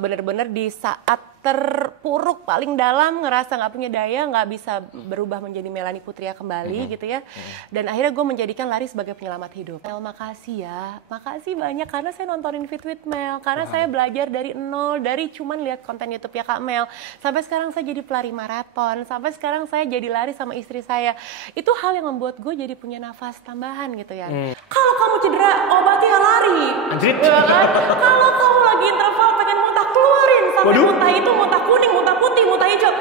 Bener-bener di saat terpuruk paling dalam, ngerasa nggak punya daya, nggak bisa berubah menjadi Melanie Putria kembali gitu ya. Dan akhirnya gue menjadikan lari sebagai penyelamat hidup. Mel, makasih ya, makasih banyak karena saya nontonin Fit with Mel, karena saya belajar dari nol, dari cuman lihat konten YouTube ya Kak Mel, sampai sekarang saya jadi pelari maraton, sampai sekarang saya jadi lari sama istri saya. Itu hal yang membuat gue jadi punya nafas tambahan gitu ya. Kalau kamu cedera, obati lari. Anjrit. Ya kan? Kalau kamu lagi interval pengen muntah, keluarin sampai muntah itu muntah kuning, muntah putih, muntah hijau.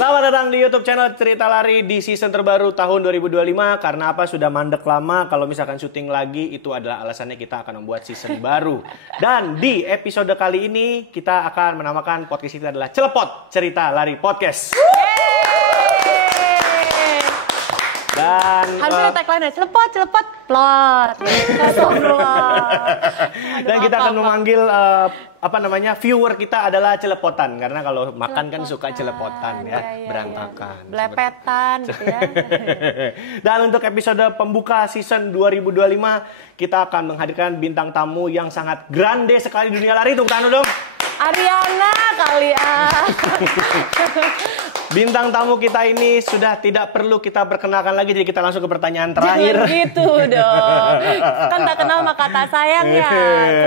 Selamat datang di YouTube channel Cerita Lari di season terbaru tahun 2025. Karena apa? Sudah mandek lama. Kalau misalkan syuting lagi, itu adalah alasannya kita akan membuat season baru. Dan di episode kali ini, kita akan menamakan podcast kita adalah Celepot Cerita Lari Podcast. Dan harus ada tagline-nya, celepot, celepot, plot. Dan kita akan memanggil viewer kita adalah celepotan, karena kalau makan kan suka celepotan ya, berantakan, belepetan gitu ya. Dan untuk episode pembuka season 2025 kita akan menghadirkan bintang tamu yang sangat grande sekali di dunia lari. Tepuk tangan dong. Ariana kali ya. Bintang tamu kita ini sudah tidak perlu kita perkenalkan lagi, jadi kita langsung ke pertanyaan terakhir. Jangan gitu dong. Kan tak kenal maka kata sayang ya.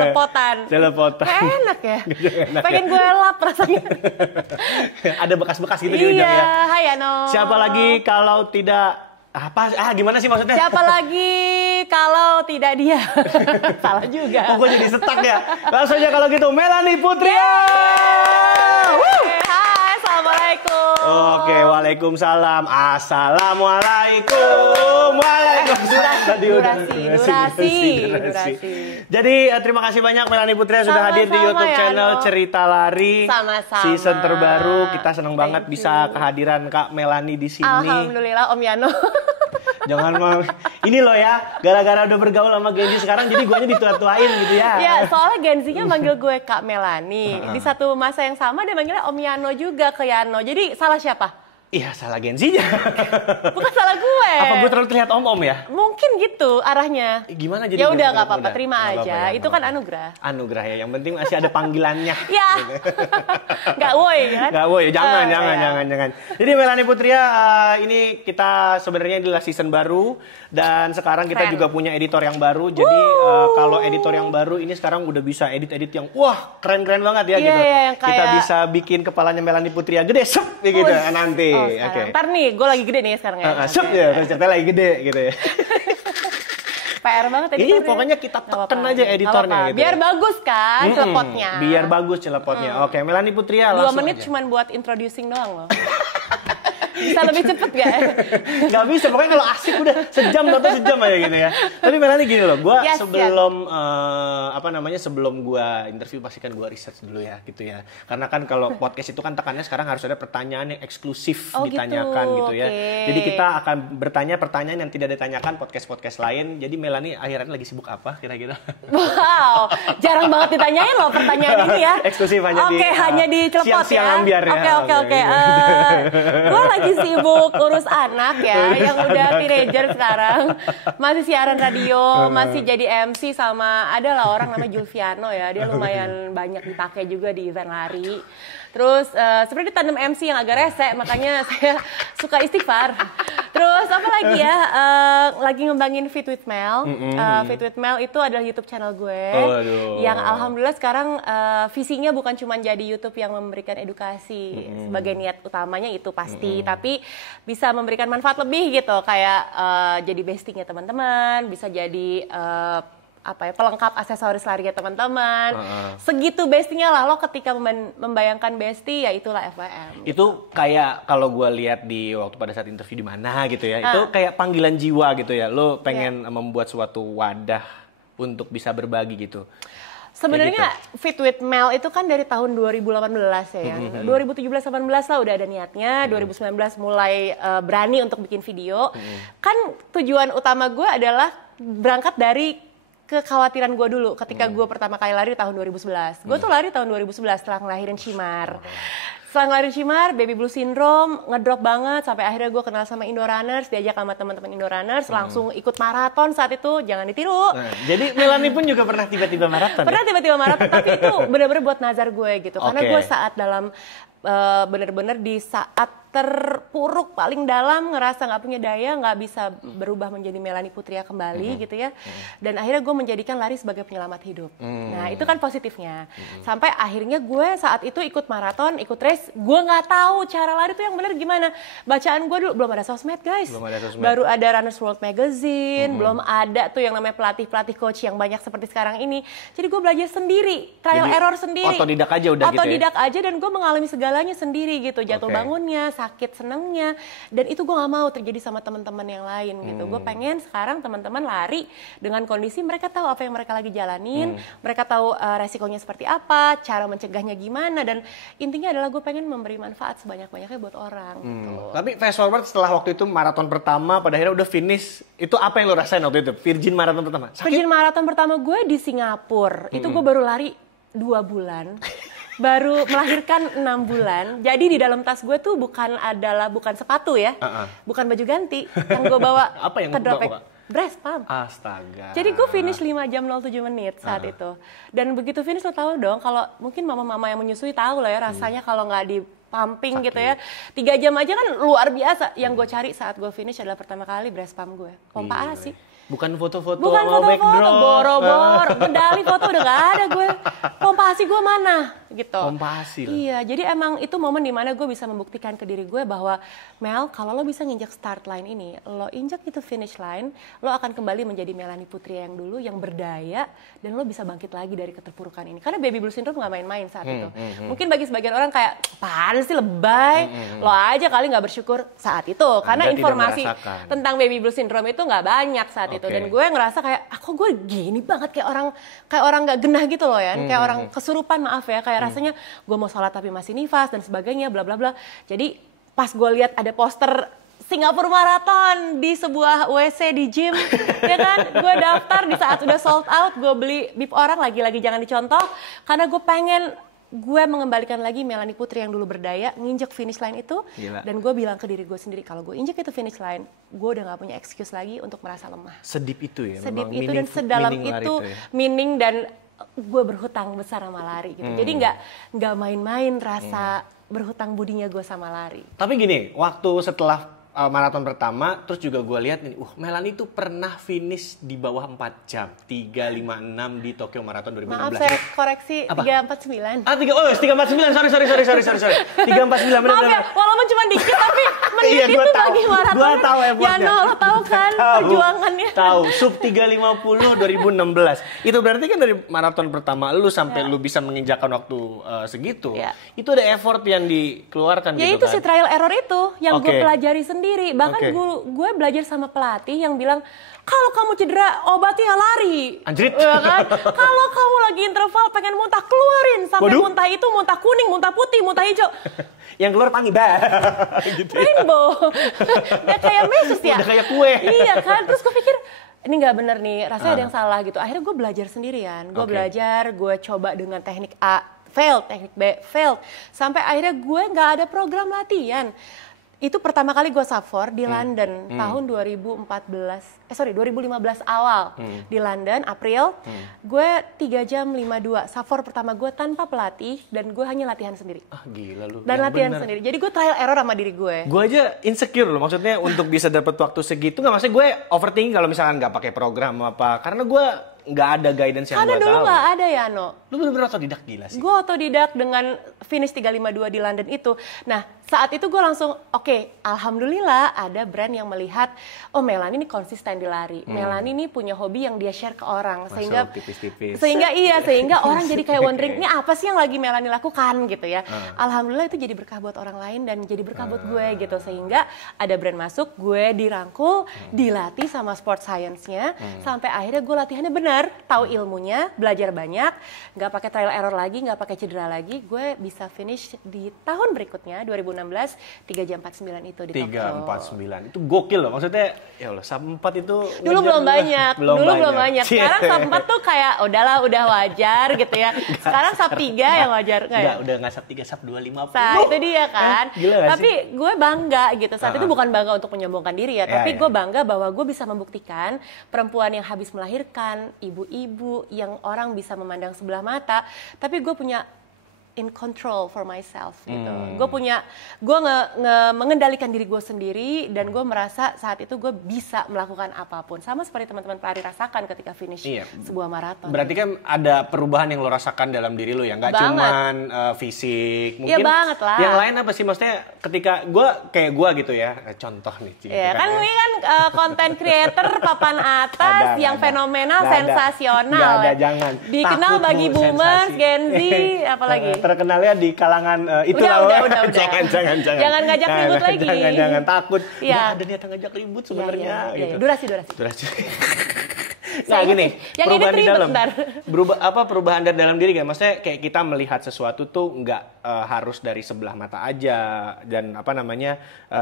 Celepotan. Celepotan. Gak enak ya. Pengen gue lap rasanya. Ada bekas-bekas gitu di ujung ya. Iya, hai Ano. Siapa lagi kalau tidak gimana sih maksudnya? Siapa lagi kalau tidak dia? Salah juga. Oh, gue jadi stuck ya. Langsung aja kalau gitu, Melanie Putria. Hai, assalamualaikum. Oke, waalaikumsalam. Assalamualaikum. Waalaikumsalam. Durasi. Jadi terima kasih banyak Melanie Putria sudah hadir di YouTube channel Cerita Lari. Sama-sama. Season terbaru. Kita senang banget bisa kehadiran Kak Melanie di sini. Alhamdulillah Om Yano. Jangan mau. Ini loh ya, gara-gara udah bergaul sama Genzi sekarang, jadi guanya ditua-tuain gitu ya. Ya, soalnya Genzinya manggil gue Kak Melanie. Di satu masa yang sama dia manggilnya Om Yano juga ke Yano. Jadi salah siapa? Iya, salah Genzinya. Bukan salah gue. Apa gue terlalu terlihat om-om ya? Mungkin gitu arahnya. Gimana jadi? Ya udah nggak apa-apa, terima aja. Ya, itu kan anugerah. Anugerah ya, yang penting masih ada panggilannya. Ya. Nggak woi kan? Nggak woi, jangan. Jadi Melanie Putria, ini kita sebenarnya adalah season baru dan sekarang kita juga punya editor yang baru. Jadi kalau editor yang baru ini sekarang udah bisa edit-edit yang wah keren-keren banget ya gitu. Yang kayak... Kita bisa bikin kepalanya Melanie Putria gede, sep gitu nanti. Okay. Ntar nih, gue lagi gede nih sekarang ya. Sep ya, ceritanya lagi gede gitu ya. PR banget editornya. Ini pokoknya kita tekan aja editornya gitu. Biar bagus kan celepotnya. Biar bagus celepotnya. Oke, Melanie Putria 2 langsung menit aja. cuman buat introducing doang loh. Bisa lebih cepet gak? Gak bisa, pokoknya kalau asik udah sejam atau sejam aja gitu ya. Tapi Melanie gini loh, gue sebelum gue interview pastikan gue research dulu ya gitu ya. Karena kan kalau podcast itu kan tekannya sekarang harus ada pertanyaan yang eksklusif ditanyakan gitu ya. Jadi kita akan bertanya pertanyaan yang tidak ditanyakan podcast-podcast lain. Jadi Melanie akhirnya lagi sibuk apa kira-kira? Wow, jarang banget ditanyain loh pertanyaan ini ya. Eksklusif hanya hanya di Celepot ya. Siang ambiar ya. Oke. Gue lagi sibuk urus anak ya, yang udah teenager sekarang. Masih siaran radio, masih jadi MC sama adalah orang namanya Julviano ya. Dia lumayan banyak dipakai juga di event lari. Terus sebenarnya tandem MC yang agak rese, makanya saya suka istighfar. Terus apa lagi ya? Lagi ngembangin Fit with Mel. Fit with Mel itu adalah YouTube channel gue. Yang alhamdulillah sekarang visinya bukan cuma jadi YouTube yang memberikan edukasi. Sebagai niat utamanya itu pasti. Tapi bisa memberikan manfaat lebih gitu. Kayak jadi bestingnya teman-teman. Bisa jadi... pelengkap aksesoris larinya teman-teman. Segitu bestinya lah lo ketika membayangkan besti ya itulah FYM. Itu kayak kalau gue lihat di waktu pada saat interview di mana gitu ya. Itu kayak panggilan jiwa gitu ya. Lo pengen membuat suatu wadah untuk bisa berbagi gitu. Sebenarnya gitu. Fit with Mel itu kan dari tahun 2018 ya. 2017-18 lah udah ada niatnya. 2019 mulai berani untuk bikin video. Kan tujuan utama gue adalah berangkat dari kekhawatiran gue dulu ketika gue pertama kali lari di tahun 2011. Gue tuh lari tahun 2011 setelah ngelahirin Shimar. Setelah ngelarin Cimar, Baby Blue Syndrome, ngedrop banget. Sampai akhirnya gue kenal sama Indorunners, diajak sama teman-teman Indorunners, langsung ikut maraton saat itu, jangan ditiru. Nah, jadi Melanie pun juga pernah tiba-tiba maraton? Pernah tiba-tiba maraton, tapi itu benar-benar buat nazar gue gitu. Karena gue saat dalam, benar-benar di saat terpuruk paling dalam, ngerasa nggak punya daya, nggak bisa berubah menjadi Melanie Putria kembali gitu ya. Dan akhirnya gue menjadikan lari sebagai penyelamat hidup. Nah itu kan positifnya. Sampai akhirnya gue saat itu ikut maraton, ikut race, gue nggak tahu cara lari tuh yang benar gimana. Bacaan gue dulu belum ada sosmed guys. Baru ada Runners World Magazine, belum ada tuh yang namanya pelatih coach yang banyak seperti sekarang ini. Jadi gue belajar sendiri, trial error sendiri. Otodidak aja udah gitu ya? Otodidak aja, dan gue mengalami segalanya sendiri gitu. Jatuh bangunnya, sakit senengnya, dan itu gue nggak mau terjadi sama teman-teman yang lain gitu. Gue pengen sekarang teman-teman lari dengan kondisi mereka tahu apa yang mereka lagi jalanin, mereka tahu resikonya seperti apa, cara mencegahnya gimana, dan intinya adalah gue pengen memberi manfaat sebanyak-banyaknya buat orang. Gitu. Tapi fast forward setelah waktu itu maraton pertama, pada akhirnya udah finish, itu apa yang lo rasain waktu itu? Virgin maraton pertama? Sakit? Virgin maraton pertama gue di Singapura, itu gue baru lari 2 bulan. Baru melahirkan 6 bulan. Jadi di dalam tas gue tuh bukan sepatu ya. Bukan baju ganti. Yang gue bawa apa yang ke dropback. Breast pump. Astaga. Jadi gue finish 5 jam 07 menit saat itu. Dan begitu finish lo tahu dong, kalau mungkin mama-mama yang menyusui tahu lah ya rasanya kalau nggak di pumping gitu ya. 3 jam aja kan luar biasa. Yang gue cari saat gue finish adalah pertama kali breast pump gue. Pompa ASI. Bukan foto-foto, backdrop, boro-boro, medali foto udah gak ada gue. Pompa ASI gue mana? Gitu. Pompa ASI loh. Iya, jadi emang itu momen dimana gue bisa membuktikan ke diri gue bahwa Mel, kalau lo bisa nginjak start line ini, lo injak itu finish line, lo akan kembali menjadi Melanie Putria yang dulu, yang berdaya, dan lo bisa bangkit lagi dari keterpurukan ini. Karena Baby Blue Syndrome gak main-main saat itu. Mungkin bagi sebagian orang kayak, apaan sih lebay, lo aja kali gak bersyukur saat itu. Karena informasi tentang Baby Blue Syndrome itu gak banyak saat itu. Dan gue ngerasa kayak, aku gue gini banget kayak orang gak genah gitu loh ya. Kayak orang kesurupan, maaf ya, kayak rasanya gue mau sholat tapi masih nifas dan sebagainya, bla bla bla. Jadi pas gue lihat ada poster Singapura Marathon di sebuah WC di gym, ya kan? Gue daftar di saat udah sold out, gue beli bib orang, lagi-lagi jangan dicontoh, karena gue pengen gue mengembalikan lagi Melanie Putri yang dulu berdaya, nginjek finish line itu. Gila. Dan gue bilang ke diri gue sendiri, kalau gue injek itu finish line, gue udah gak punya excuse lagi untuk merasa lemah. Sedip itu ya? Sedip itu dan sedalam itu ya? Meaning, dan gue berhutang besar sama lari gitu. Jadi nggak main-main rasa berhutang budinya gue sama lari. Tapi gini, waktu setelah maraton pertama, terus juga gue lihat nih, Melanie tuh pernah finish di bawah 4 jam, 3:56 di Tokyo Marathon 2016. Maaf, saya koreksi, 3:49. 3:49, sorry. 3:49, benar. Maaf ya, walaupun cuma dikit, tapi menit itu bagi maraton. Gue tahu ya, lo tahu kan perjuangannya. Tahu, sub 3:50 2016. Itu berarti kan dari maraton pertama lu sampai lu bisa menginjakan waktu segitu. Itu ada effort yang dikeluarkan gitu kan. Ya itu si trial error itu yang gue pelajari sendiri. Bahkan gue belajar sama pelatih yang bilang, kalau kamu cedera, obatnya lari. Anjrit. Ya kan? Kalau kamu lagi interval pengen muntah, keluarin. Sampai muntah itu muntah kuning, muntah putih, muntah hijau. Yang keluar pangi gitu. Rainbow. Udah kayak mesus ya. Udah kayak kue. Iya kan? Terus gue pikir, ini nggak bener nih, rasanya ada yang salah gitu. Akhirnya gue belajar sendirian. Gue belajar, gue coba dengan teknik A, failed, teknik B, failed. Sampai akhirnya gue nggak ada program latihan. Itu pertama kali gue sub 4 di London tahun 2015 awal. Di London, April. Gue 3 jam 52. Sub 4 pertama gue tanpa pelatih dan gue hanya latihan sendiri. Ah gila lu. Dan latihan sendiri. Jadi gue trial error sama diri gue. Gue aja insecure loh. Maksudnya untuk bisa dapat waktu segitu, nggak, maksudnya gue overthinking kalau misalkan nggak pakai program apa. Karena gue nggak ada guidance yang gue tahu. Karena dulu nggak ada ya, No. Lu bener-bener otodidak gila sih. Gue otodidak dengan finish 3:52 di London itu. Nah, saat itu gue langsung, alhamdulillah ada brand yang melihat, Melanie ini konsisten di lari. Melanie ini punya hobi yang dia share ke orang. Sehingga tipis-tipis. Sehingga orang jadi kayak wondering, ini apa sih yang lagi Melanie lakukan gitu ya. Alhamdulillah itu jadi berkah buat orang lain dan jadi berkah buat gue gitu. Sehingga ada brand masuk, gue dirangkul, dilatih sama sport science-nya. Sampai akhirnya gue latihannya benar, tahu ilmunya, belajar banyak, nggak pakai trial error lagi, nggak pakai cedera lagi, gue bisa finish di tahun berikutnya 2016 2016 3 jam 49 itu di Tokyo. 3:49 itu gokil loh, maksudnya ya Allah sub 4 itu dulu belum banyak. Sekarang sub 4 tuh kayak udahlah udah wajar gitu ya. Sekarang sub 3 yang wajar enggak, udah nggak sub 3, sub 250. Nah, itu dia kan. Tapi gue bangga gitu. Saat itu bukan bangga untuk menyombongkan diri ya, tapi gue bangga bahwa gue bisa membuktikan perempuan yang habis melahirkan, ibu-ibu yang orang bisa memandang sebelah mata, tapi gue punya in control for myself gitu. Gue mengendalikan diri gue sendiri dan gue merasa saat itu gue bisa melakukan apapun. Sama seperti teman-teman pelari rasakan ketika finish sebuah maraton. Berarti kan ada perubahan yang lo rasakan dalam diri lo ya, nggak cuman fisik. Mungkin ya banget lah. Yang lain apa sih? Maksudnya ketika gue kayak gue gitu ya, contoh nih. Ya kan ini kan content creator papan atas yang fenomenal, sensasional. Nggak ada, jangan. Dikenal Takut bagi boomers, Gen Z, apalagi. Terkenalnya di kalangan itu udah. Jangan ngajak ribut lagi. Jangan takut. Ya. Nggak ada niatan ngajak ribut sebenarnya. Gitu. Durasi. Nah gini, yang perubahan di dalam, perubahan dalam diri kan? Maksudnya kayak kita melihat sesuatu tuh nggak harus dari sebelah mata aja, dan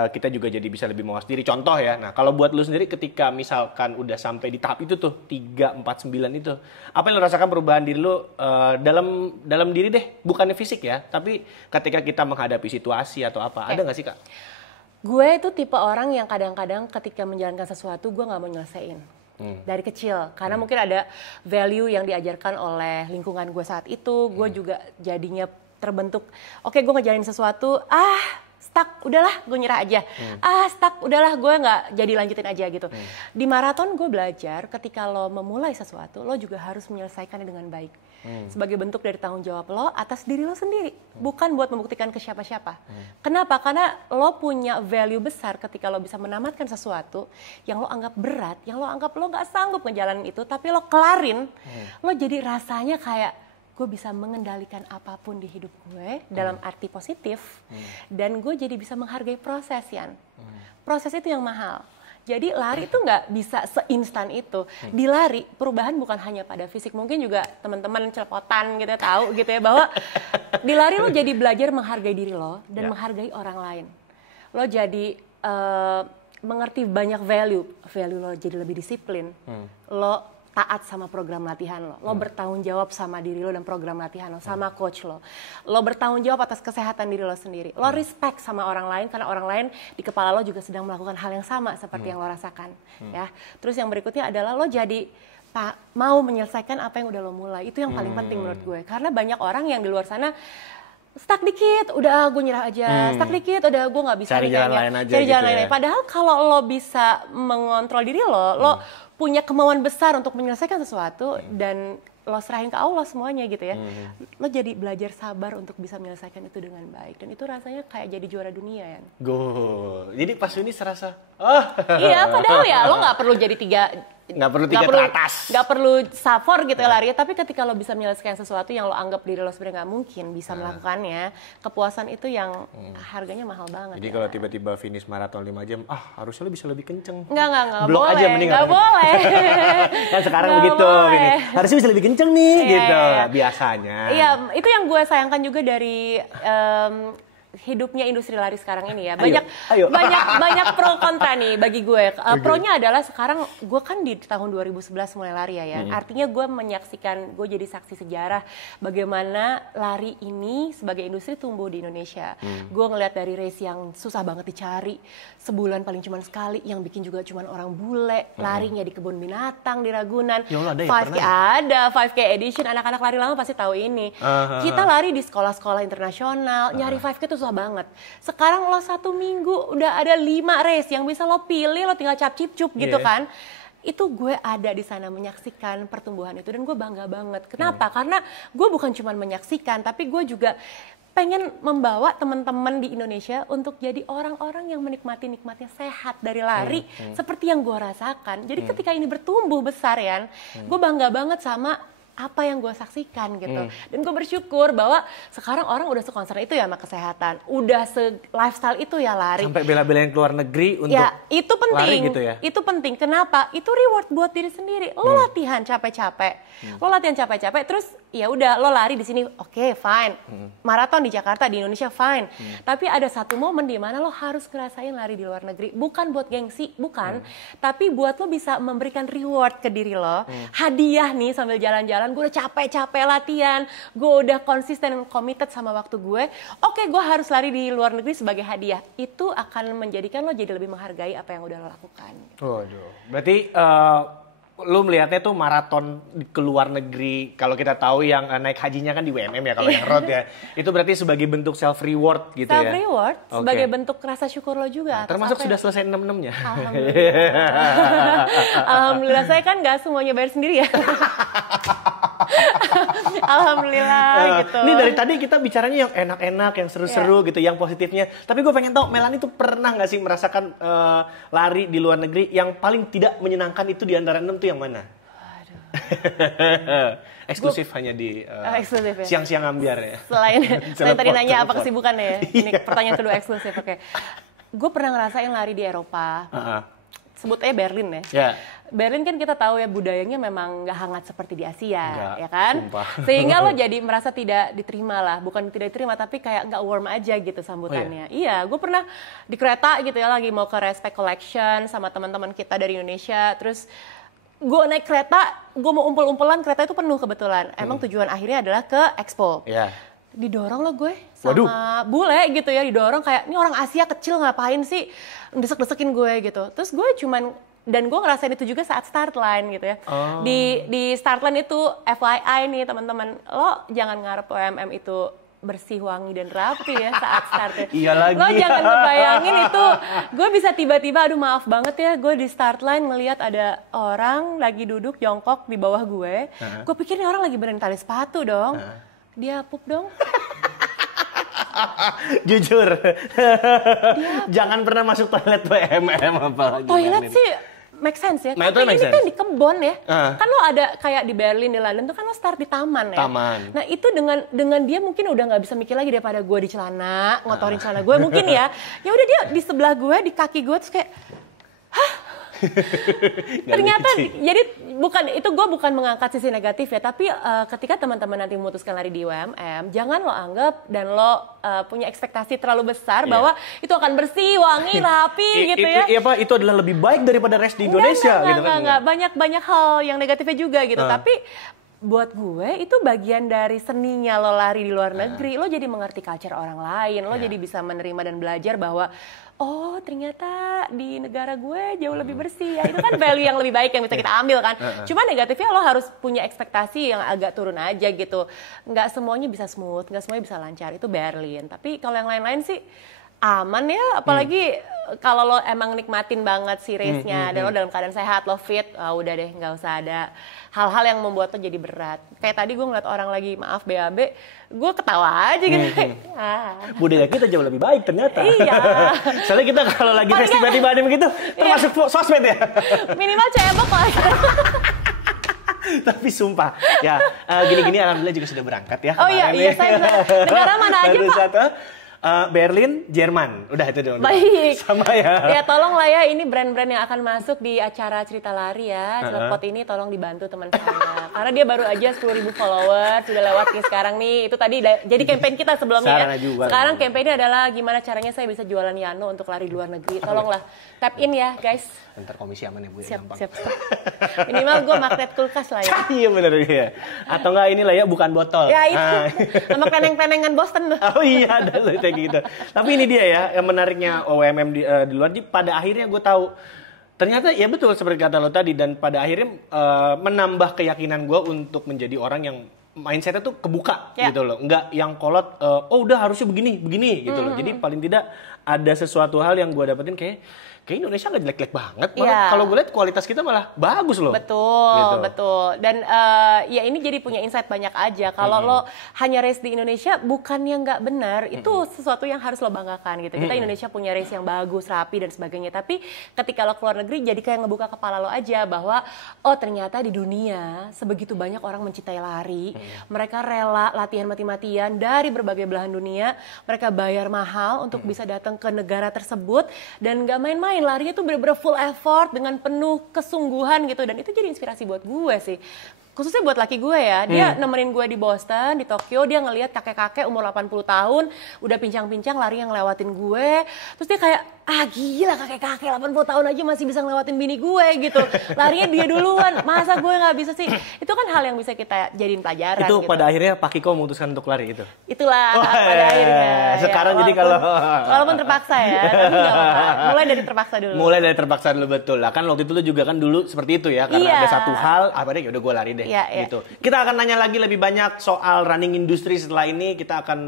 kita juga jadi bisa lebih mawas diri. Contoh ya, nah kalau buat lu sendiri ketika misalkan udah sampai di tahap itu tuh 349 itu, apa yang lu rasakan perubahan diri lu dalam diri deh, bukannya fisik ya, tapi ketika kita menghadapi situasi atau apa, ada nggak sih Kak? Gue itu tipe orang yang kadang-kadang ketika menjalankan sesuatu gue nggak mau nyelesain. Dari kecil, karena mungkin ada value yang diajarkan oleh lingkungan gue saat itu, gue juga jadinya terbentuk, oke gue ngejalanin sesuatu, stuck, udahlah gue nyerah aja, stuck, udahlah gue nggak jadi lanjutin aja gitu. Di maraton gue belajar ketika lo memulai sesuatu, lo juga harus menyelesaikannya dengan baik. Sebagai bentuk dari tanggung jawab lo atas diri lo sendiri, bukan buat membuktikan ke siapa-siapa. Kenapa? Karena lo punya value besar ketika lo bisa menamatkan sesuatu yang lo anggap berat, yang lo anggap lo nggak sanggup ngejalanin itu, tapi lo kelarin, lo jadi rasanya kayak gue bisa mengendalikan apapun di hidup gue dalam arti positif, dan gue jadi bisa menghargai proses, Yan. Proses itu yang mahal. Jadi lari itu nggak bisa seinstan itu. Di lari perubahan bukan hanya pada fisik, mungkin juga teman-teman celepotan gitu tahu gitu ya, bahwa di lari lo jadi belajar menghargai diri lo dan menghargai orang lain. Lo jadi mengerti banyak value lo jadi lebih disiplin. Lo taat sama program latihan lo bertanggung jawab sama diri lo dan program latihan lo, sama coach lo bertanggung jawab atas kesehatan diri lo sendiri, lo respect sama orang lain karena orang lain di kepala lo juga sedang melakukan hal yang sama seperti yang lo rasakan, ya. Terus yang berikutnya adalah lo jadi mau menyelesaikan apa yang udah lo mulai, itu yang paling penting menurut gue, karena banyak orang yang di luar sana stuck dikit, udah gue nyerah aja. Stuck dikit, udah gue nggak bisa cari jalan lain aja. Cari jalan lain. Padahal kalau lo bisa mengontrol diri lo punya kemauan besar untuk menyelesaikan sesuatu dan lo serahin ke Allah semuanya gitu ya. Lo jadi belajar sabar untuk bisa menyelesaikan itu dengan baik, dan itu rasanya kayak jadi juara dunia ya. Jadi pas ini serasa. Iya, padahal ya lo nggak perlu jadi nggak perlu tiga teratas, nggak perlu safor gitu ya lari, tapi ketika lo bisa menyelesaikan sesuatu yang lo anggap diri lo sebenarnya nggak mungkin bisa melakukannya, kepuasan itu yang harganya mahal banget. Jadi kalau tiba-tiba finish maraton 5 jam, harusnya lo bisa lebih kenceng. Nggak blok boleh, aja mending. Nggak boleh. Kan sekarang begitu, harusnya bisa lebih kenceng nih, gitu. Biasanya. Iya, itu yang gue sayangkan juga dari hidupnya industri lari sekarang ini ya. Banyak pro kontra nih bagi gue. Pronya adalah sekarang gue kan di tahun 2011 mulai lari ya. Artinya gue menyaksikan, gue jadi saksi sejarah bagaimana lari ini sebagai industri tumbuh di Indonesia. Gue ngeliat dari race yang susah banget dicari, sebulan paling cuma sekali, yang bikin juga cuma orang bule, larinya di kebun binatang di Ragunan. Ada 5K edition, anak-anak lari lama pasti tahu ini. Kita lari di sekolah-sekolah internasional, nyari 5K itu susah banget. Sekarang lo 1 minggu udah ada 5 race yang bisa lo pilih, lo tinggal cap-cip-cup gitu kan. Itu gue ada di sana menyaksikan pertumbuhan itu, dan gue bangga banget. Kenapa? Karena gue bukan cuma menyaksikan, tapi gue juga pengen membawa teman-teman di Indonesia untuk jadi orang-orang yang nikmatnya sehat dari lari seperti yang gue rasakan. Jadi ketika ini bertumbuh besar ya, gue bangga banget sama apa yang gue saksikan gitu. Dan gue bersyukur bahwa sekarang orang udah sekonser itu ya sama kesehatan, udah se-lifestyle itu ya lari. Sampai bela-belain keluar negeri untuk itu penting, lari gitu ya? Itu penting. Kenapa? Itu reward buat diri sendiri. Lo latihan capek-capek, terus ya udah lo lari di sini, oke, fine. Maraton di Jakarta, di Indonesia, fine. Tapi ada satu momen di mana lo harus ngerasain lari di luar negeri. Bukan buat gengsi, bukan. Tapi buat lo bisa memberikan reward ke diri lo. Hadiah nih sambil jalan-jalan, gue udah capek-capek latihan. Gue udah konsisten dan committed sama waktu gue. Oke, gue harus lari di luar negeri sebagai hadiah. Itu akan menjadikan lo jadi lebih menghargai apa yang udah lo lakukan. Waduh, berarti lu melihatnya tuh maraton ke luar negeri, kalau kita tahu yang naik hajinya kan di WMM ya, kalau yang road ya, itu berarti sebagai bentuk self reward gitu ya? Self reward, sebagai bentuk rasa syukur lo juga. Termasuk sudah selesai 6-6-nya? Alhamdulillah. Alhamdulillah, saya kan nggak semuanya bayar sendiri ya. Alhamdulillah gitu. Ini dari tadi kita bicaranya yang enak-enak, yang seru-seru gitu, yang positifnya. Tapi gue pengen tahu, Melanie tuh pernah nggak sih merasakan lari di luar negeri yang paling tidak menyenangkan itu di antara 6 tuh yang mana? Eksklusif hanya di eksklusif ya? Siang-siang ambiar ya. Selain tadi nanya apa kesibukannya ya. Ini pertanyaan kedua eksklusif. Oke. Gue pernah ngerasain lari di Eropa. Sebut aja Berlin ya. Yeah. Berlin kan kita tahu ya budayanya memang nggak hangat seperti di Asia, Enggak, ya kan? sumpah. Sehingga lo jadi merasa tidak diterima lah, bukan tidak diterima tapi kayak nggak warm aja gitu sambutannya. Iya, gue pernah di kereta gitu ya lagi mau ke Respect Collection sama teman-teman kita dari Indonesia, terus gue naik kereta, gue mau umpul-umpulan, kereta itu penuh kebetulan. Emang tujuan akhirnya adalah ke Expo. Yeah. Didorong lo gue sama bule gitu ya, didorong kayak ini orang Asia kecil ngapain sih desek-desekin gue gitu. Terus gue cuman, dan gue ngerasain itu juga saat start line gitu ya. Di start line itu FYI nih teman-teman, lo jangan ngarep OMM itu bersih, wangi, dan rapi ya saat start. Iya lagi. Lo jangan ngebayangin itu, gue bisa tiba-tiba, aduh maaf banget ya, gue di start line ngelihat ada orang lagi duduk jongkok di bawah gue. Gue pikir nih orang lagi benerin tali sepatu dong. Dia pup dong. Jujur. Jangan pernah masuk toilet WMM apalagi. Toilet sih make sense ya. Nah, Tapi ini kan di kebon ya. Kan lo ada kayak di Berlin, di London tuh kan lo start di taman ya. Taman. Nah itu dengan dia mungkin udah nggak bisa mikir lagi daripada gue di celana, ngotorin celana gue mungkin ya. Ya udah dia di sebelah gue, di kaki gue terus kayak, hah? Ternyata jadi gue bukan mengangkat sisi negatif ya, tapi ketika teman-teman nanti memutuskan lari di UMM, jangan lo anggap dan lo punya ekspektasi terlalu besar bahwa itu akan bersih, wangi, rapi gitu ya. Itu adalah lebih baik daripada race di Indonesia gitu kan. Enggak, banyak hal yang negatifnya juga gitu, tapi buat gue itu bagian dari seninya lo lari di luar negeri. Lo jadi mengerti culture orang lain, lo jadi bisa menerima dan belajar bahwa oh ternyata di negara gue jauh lebih bersih ya. Itu kan value yang lebih baik yang bisa kita ambil kan. Cuma negatifnya lo harus punya ekspektasi yang agak turun aja gitu. Nggak semuanya bisa smooth, nggak semuanya bisa lancar. Itu Berlin. Tapi kalau yang lain-lain sih aman ya, apalagi kalau lo emang nikmatin banget si race-nya dan lo dalam keadaan sehat, lo fit, udah deh nggak usah ada hal-hal yang membuat lo jadi berat. Kayak tadi gue ngeliat orang lagi maaf BAB, gue ketawa aja gitu. Budaya kita jauh lebih baik ternyata. Iya. Soalnya kita kalau lagi race tiba-tiba ada begitu, termasuk sosmed ya. Minimal cebok lah. Tapi sumpah, ya gini-gini alhamdulillah juga sudah berangkat ya. Oh iya, saya negara mana aja Pak? Berlin, Jerman. Udah itu dong. Baik. Sama ya. Ya tolong lah ya, ini brand-brand yang akan masuk di acara Cerita Lari ya. Celepot ini tolong dibantu teman saya. Karena dia baru aja 10.000 followers, sudah lewat nih sekarang nih. Itu tadi jadi campaign kita sebelumnya ya. Sekarang campaignnya adalah gimana caranya saya bisa jualan Yano untuk lari di luar negeri. Tolonglah tap in ya guys. Ntar komisi aman ya Bu. Siap. Minimal gue magnet kulkas lah ya. Iya bener ya. Atau enggak inilah ya, bukan botol. Ya itu. Sama peneng-penengan Boston tuh. Oh iya ada loh kayak gitu. Tapi ini dia ya yang menariknya OMM di luar. Jadi pada akhirnya gue tahu ternyata ya betul seperti kata lo tadi, dan pada akhirnya menambah keyakinan gue untuk menjadi orang yang mindsetnya tuh kebuka gitu loh, nggak yang kolot oh udah harusnya begini gitu loh. Jadi paling tidak ada sesuatu hal yang gue dapetin kayak Indonesia nggak jelek-jelek banget, malah kalau gue lihat kualitas kita malah bagus loh. Betul. Dan ya ini jadi punya insight banyak aja. Kalau lo hanya race di Indonesia bukan yang nggak benar, itu sesuatu yang harus lo banggakan gitu. Kita Indonesia punya race yang bagus, rapi dan sebagainya. Tapi ketika lo keluar negeri jadi kayak ngebuka kepala lo aja bahwa oh ternyata di dunia sebegitu banyak orang mencintai lari. Mereka rela latihan mati-matian dari berbagai belahan dunia. Mereka bayar mahal untuk bisa datang ke negara tersebut dan nggak main-main. Larinya tuh bener-bener full effort dengan penuh kesungguhan gitu, dan itu jadi inspirasi buat gue sih. khususnya buat laki gue ya, dia nemenin gue di Boston, di Tokyo, dia ngelihat kakek-kakek umur 80 tahun, udah pincang-pincang lari yang ngelewatin gue, terus dia kayak, gila kakek-kakek 80 tahun aja masih bisa ngelewatin bini gue gitu, larinya dia duluan, masa gue nggak bisa sih? Itu kan hal yang bisa kita jadiin pelajaran. Itu gitu. pada akhirnya Pak Kiko memutuskan untuk lari gitu? Itulah pada akhirnya. Sekarang ya, jadi kalau... Walaupun terpaksa ya, tapi nggak apa-apa. Mulai dari terpaksa dulu. Mulai dari terpaksa dulu, betul lah. Kan waktu itu lu juga kan dulu seperti itu ya, karena ada satu hal, deh udah gue lari deh. Gitu. Kita akan nanya lagi lebih banyak soal running industry setelah ini. Kita akan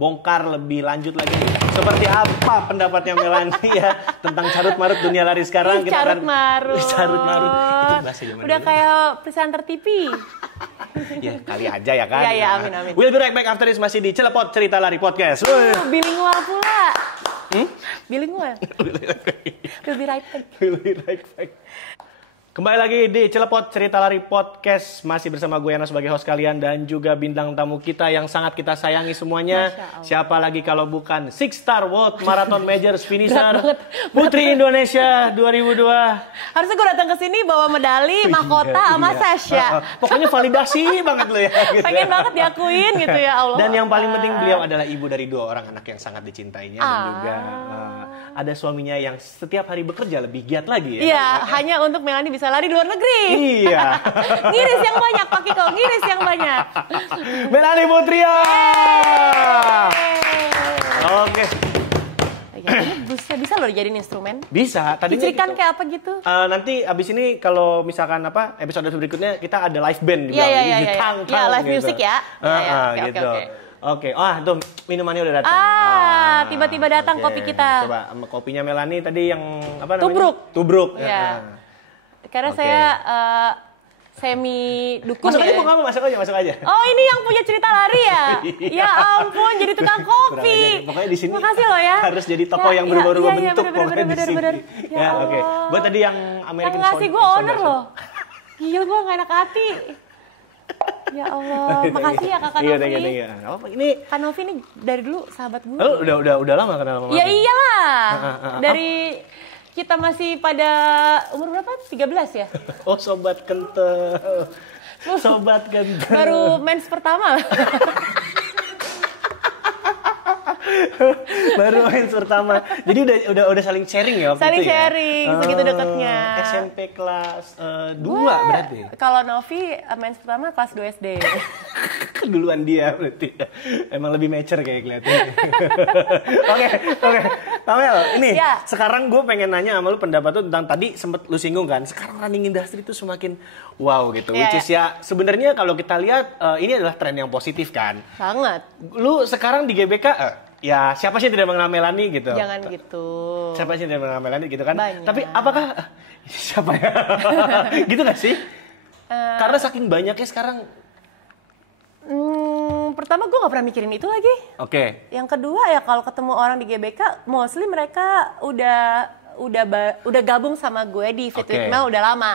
bongkar lebih lanjut lagi. Seperti apa pendapatnya Melanie ya tentang carut-marut dunia lari sekarang. Kita carut-marut. Carut-marut. Itu bahasa zaman udah dulu. Kayak presenter TV. Ya kali aja ya kan. Iya, amin. We'll be right back after this, masih di Celepot Cerita Lari Podcast. Bilingual pula. Bilingual. We'll be right back. We'll be right back. Kembali lagi di Celepot Cerita Lari Podcast. Masih bersama gue Yana sebagai host kalian dan juga bintang tamu kita yang sangat kita sayangi semuanya. Siapa lagi kalau bukan Six Star World Marathon Majors finisher Putri Indonesia 2002. Harusnya gue datang ke sini bawa medali, mahkota sama sash ya. Pokoknya validasi banget lo ya. Gitu. Pengen banget diakuin gitu ya Allah. Dan yang paling penting beliau adalah ibu dari 2 orang anak yang sangat dicintainya dan juga ada suaminya yang setiap hari bekerja lebih giat lagi ya. Iya, hanya untuk Melanie bisa lari di luar negeri. Iya. Ngiris yang banyak Pak Kiko, ngiris yang banyak. Melanie Putria. Oke. Ya, bisa loh dijadiin instrumen. Bisa. Tadinya dicerikan gitu. Kayak apa gitu? Nanti abis ini kalau misalkan episode berikutnya kita ada live band juga. Iya, live music ya. Gitu. Oke, tuh minumannya udah datang. Tiba-tiba datang kopi kita. Coba kopinya Melanie tadi yang apa namanya? Tubruk. Tubruk. Iya. Karena saya semi dukun masuk ya. Aja, mau masuk aja. Oh, ini yang punya cerita lari ya? Ya ampun, jadi tukang kopi. Pokoknya di sini. Makasih loh ya. Harus jadi toko yang berubah-ubah bentuk pokoknya di sini. Bener. Ya, oke. Buat tadi yang American yang ngasih gue owner loh. Gila, gue gak enak hati. Ya Allah, makasih ya Kakak Novi. Iya. Ini Kak Novi ini dari dulu sahabat gue. Lu udah lama kenal sama Mami? Ya iyalah. Dari kita masih pada umur berapa? 13 ya? Oh, sobat kental. Sobat kental. Baru mens pertama. Baru mens pertama. Jadi udah saling sharing ya waktu saling itu ya? sharing, segitu deketnya. SMP kelas 2 berarti? Kalau Novi mens pertama kelas 2 SD. Duluan dia berarti. Emang lebih mature kayak kelihatannya. Oke. Kamel, ini sekarang gue pengen nanya sama lu pendapat lu tentang tadi sempet lu singgung kan. Sekarang running industry itu semakin wow gitu. Which is ya sebenarnya kalau kita lihat ini adalah tren yang positif kan. Sangat. Lu sekarang di GBK ya siapa sih yang tidak mengenal Melanie gitu. Jangan gitu. Siapa sih yang tidak mengenal Melanie gitu kan. Banyak. Tapi apakah siapa ya? Gitu gak sih? Karena saking banyaknya sekarang. Pertama gue gak pernah mikirin itu lagi. Oke. Yang kedua ya kalau ketemu orang di GBK, mostly mereka udah gabung sama gue di Fit with Mel udah lama.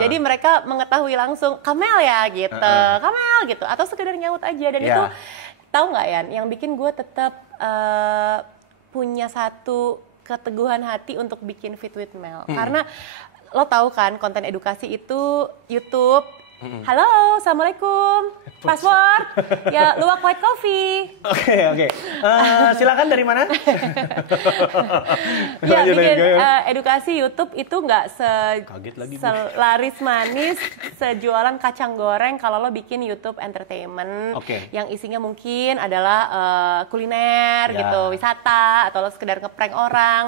Jadi mereka mengetahui langsung Kamel ya gitu, Kamel gitu, atau sekedar nyaut aja dan itu tahu nggak ya? Yang bikin gue tetap punya satu keteguhan hati untuk bikin Fit with Mel karena lo tahu kan konten edukasi itu YouTube. Halo, assalamualaikum. Password, ya luwak white coffee. Oke. Silakan dari mana? Ya bikin edukasi YouTube itu nggak selaris manis sejualan kacang goreng kalau lo bikin YouTube entertainment yang isinya mungkin adalah kuliner gitu, wisata atau lo sekedar ngeprank orang.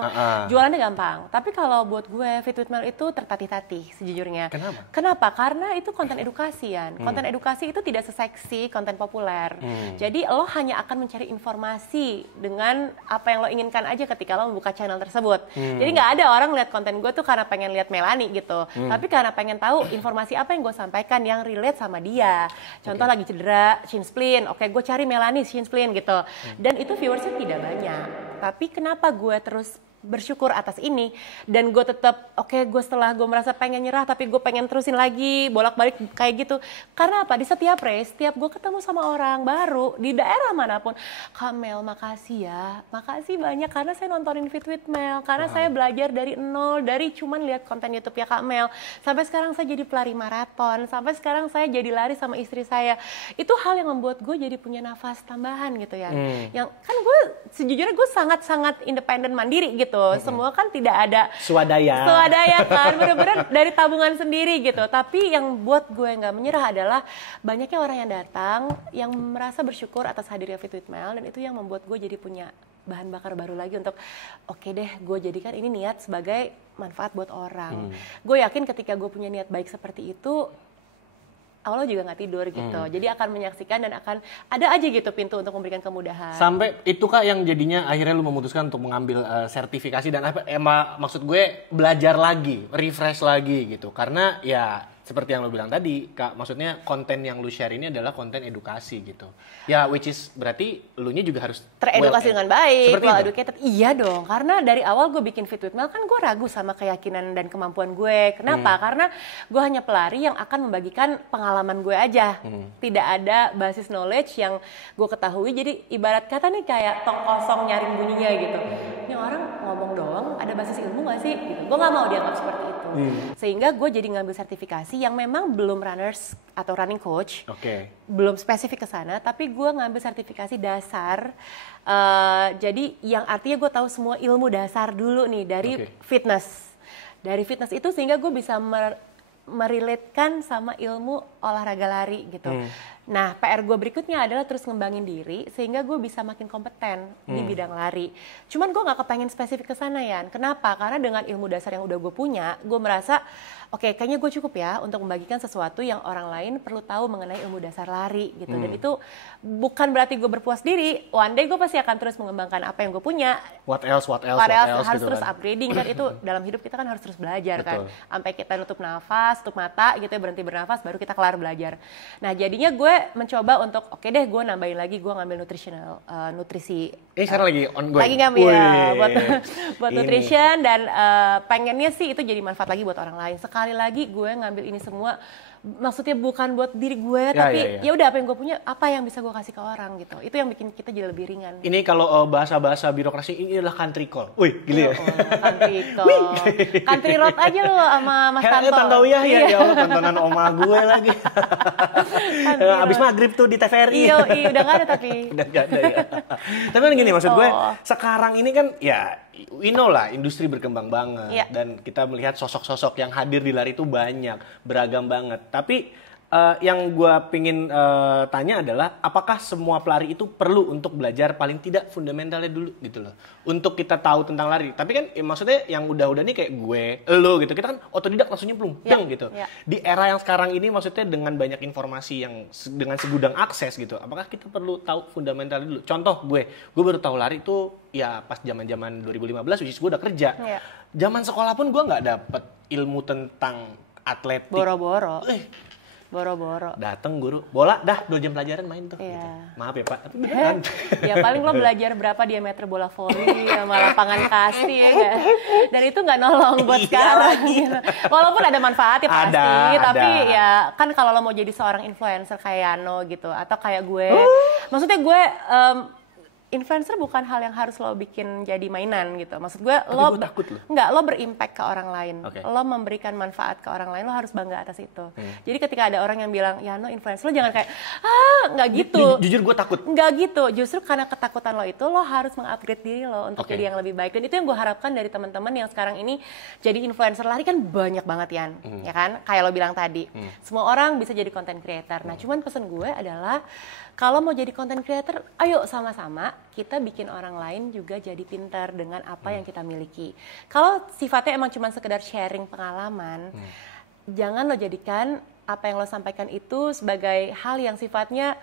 Jualannya gampang. Tapi kalau buat gue Fit with Mel itu tertatih-tatih sejujurnya. Kenapa? Karena itu konten edukasi ya. Konten edukasi itu tidak seseksi konten populer. Jadi lo hanya akan mencari informasi dengan apa yang lo inginkan aja ketika lo membuka channel tersebut. Jadi nggak ada orang lihat konten gue tuh karena pengen lihat Melanie gitu. Tapi karena pengen tahu informasi apa yang gue sampaikan yang relate sama dia. Contoh lagi cedera, shin splint. Oke, gue cari Melanie shin splint gitu. Dan itu viewersnya tidak banyak. Tapi kenapa gue terus bersyukur atas ini, dan gue tetap gue setelah gue merasa pengen nyerah tapi gue pengen terusin lagi bolak-balik kayak gitu. Karena apa, di setiap race, setiap gue ketemu sama orang baru di daerah manapun, Kak Mel makasih ya, makasih banyak karena saya nontonin Fit with Mel, karena saya belajar dari nol, dari cuman lihat konten YouTube ya Kak Mel sampai sekarang saya jadi pelari maraton, sampai sekarang saya jadi lari sama istri saya. Itu hal yang membuat gue jadi punya nafas tambahan gitu ya. Yang kan gue sejujurnya gue sangat-sangat independen mandiri gitu. Semua kan tidak ada swadaya kan, bener-bener dari tabungan sendiri gitu. Tapi yang buat gue nggak menyerah adalah banyaknya orang yang datang yang merasa bersyukur atas hadirnya Fit with Mel, dan itu yang membuat gue jadi punya bahan bakar baru lagi untuk gue jadikan ini niat sebagai manfaat buat orang. Gue yakin ketika gue punya niat baik seperti itu, Allah juga nggak tidur gitu. Jadi akan menyaksikan dan akan ada aja gitu pintu untuk memberikan kemudahan. Sampai itu Kak yang jadinya akhirnya lu memutuskan untuk mengambil sertifikasi dan maksud gue belajar lagi, refresh lagi gitu. Karena ya seperti yang lu bilang tadi Kak, maksudnya konten yang lu share ini adalah konten edukasi gitu. Ya which is berarti lunya juga harus teredukasi dengan baik, well educated. Iya dong, karena dari awal gue bikin Fit with Mel kan gue ragu sama keyakinan dan kemampuan gue. Kenapa? Karena gue hanya pelari yang akan membagikan pengalaman gue aja. Tidak ada basis knowledge yang gue ketahui. Jadi ibarat kata nih kayak tong kosong nyaring bunyinya gitu. Ini orang ngomong doang, ada basis ilmu gak sih? Gitu. Gue gak mau dianggap seperti itu. Sehingga gue jadi ngambil sertifikasi yang memang belum runners atau running coach. Belum spesifik ke sana, tapi gue ngambil sertifikasi dasar. Jadi yang artinya gue tahu semua ilmu dasar dulu nih dari fitness. Dari fitness itu sehingga gue bisa merelatekan sama ilmu olahraga lari gitu. Nah, PR gue berikutnya adalah terus ngembangin diri sehingga gue bisa makin kompeten di bidang lari. Cuman gue gak kepengen spesifik ke sana ya. Kenapa? Karena dengan ilmu dasar yang udah gue punya, gue merasa kayaknya gue cukup ya untuk membagikan sesuatu yang orang lain perlu tahu mengenai ilmu dasar lari gitu. Dan itu bukan berarti gue berpuas diri. One day gue pasti akan terus mengembangkan apa yang gue punya. What else harus gitu terus kan. Upgrading kan. Itu dalam hidup kita kan harus terus belajar kan. Sampai kita nutup nafas, tutup mata gitu ya, berhenti bernafas baru kita kelar belajar. Nah, jadinya gue mencoba untuk gue nambahin lagi, gue ngambil nutrisi. Sekarang lagi ongoing. Lagi ngambil buat nutrition dan pengennya sih itu jadi manfaat lagi buat orang lain. Sekali lagi gue ngambil ini semua maksudnya bukan buat diri gue, tapi ya udah apa yang gue punya, apa yang bisa gue kasih ke orang gitu. Itu yang bikin kita jadi lebih ringan. Ini kalau bahasa-bahasa birokrasi ini adalah country call. Wih, gila ya. Country call. Country road aja lo sama Mas Tanto. Tantawiyah ya Allah, tontonan oma gue lagi. Abis maghrib tuh di TVRI. Iya, udah gak ada tapi. Udah gak ada ya. Tapi kan gini maksud gue, sekarang ini kan ya we know lah industri berkembang banget dan kita melihat sosok-sosok yang hadir di lari itu banyak, beragam banget. Tapi yang gue pingin tanya adalah apakah semua pelari itu perlu untuk belajar paling tidak fundamentalnya dulu gitu loh, untuk kita tahu tentang lari. Tapi kan maksudnya yang udah-udah nih kayak gue, lo gitu, kita kan otodidak langsung nyemplung, gitu. Di era yang sekarang ini maksudnya dengan banyak informasi yang dengan segudang akses gitu, apakah kita perlu tahu fundamental dulu? Contoh gue baru tahu lari itu ya pas zaman-zaman 2015, which is gue udah kerja. Zaman sekolah pun gue nggak dapet ilmu tentang atletik. Boro-boro. Dateng guru, bola dah 2 jam pelajaran main tuh. Gitu. Maaf ya Pak, tapi beneran. Ya paling lo belajar berapa diameter bola voli sama lapangan kasti ya gak? Dan itu nggak nolong buat sekarang. Gitu. Walaupun ada manfaat ya pasti, tapi ya kan kalau lo mau jadi seorang influencer kayak Yano gitu atau kayak gue, maksudnya gue influencer bukan hal yang harus lo bikin jadi mainan gitu. Maksud gue, lo berimpact ke orang lain. Lo memberikan manfaat ke orang lain, lo harus bangga atas itu. Jadi ketika ada orang yang bilang, ya no influencer, lo jangan kayak, nggak gitu. Jujur gue takut. Nggak gitu, justru karena ketakutan lo itu, lo harus mengupgrade diri lo untuk jadi yang lebih baik. Dan itu yang gue harapkan dari teman-teman yang sekarang ini jadi influencer lari kan banyak banget Yan. Ya kan, kayak lo bilang tadi. Semua orang bisa jadi content creator. Nah cuman pesan gue adalah, kalau mau jadi content creator, ayo sama-sama kita bikin orang lain juga jadi pintar dengan apa yang kita miliki. Kalau sifatnya emang cuma sekedar sharing pengalaman, jangan lo jadikan apa yang lo sampaikan itu sebagai hal yang sifatnya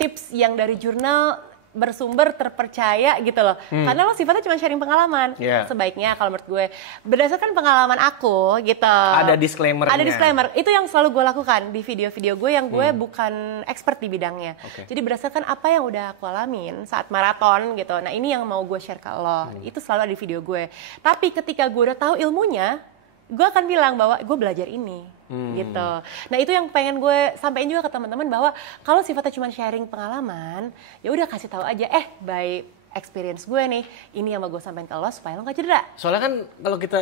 tips yang dari jurnal bersumber terpercaya gitu loh. Karena lo sifatnya cuma sharing pengalaman. Sebaiknya kalau menurut gue berdasarkan pengalaman aku gitu. Ada disclaimer-nya. Ada disclaimer. Itu yang selalu gue lakukan di video-video gue yang gue bukan expert di bidangnya. Jadi berdasarkan apa yang udah aku alamin saat maraton gitu. Nah, ini yang mau gue share ke lo. Itu selalu ada di video gue. Tapi ketika gue udah tahu ilmunya, gue akan bilang bahwa gue belajar ini gitu. Nah, itu yang pengen gue sampaikan juga ke teman-teman bahwa kalau sifatnya cuma sharing pengalaman, ya udah kasih tahu aja by experience gue nih, ini yang mau gue sampaikan ke lo supaya lo gak cedera. Soalnya kan kalau kita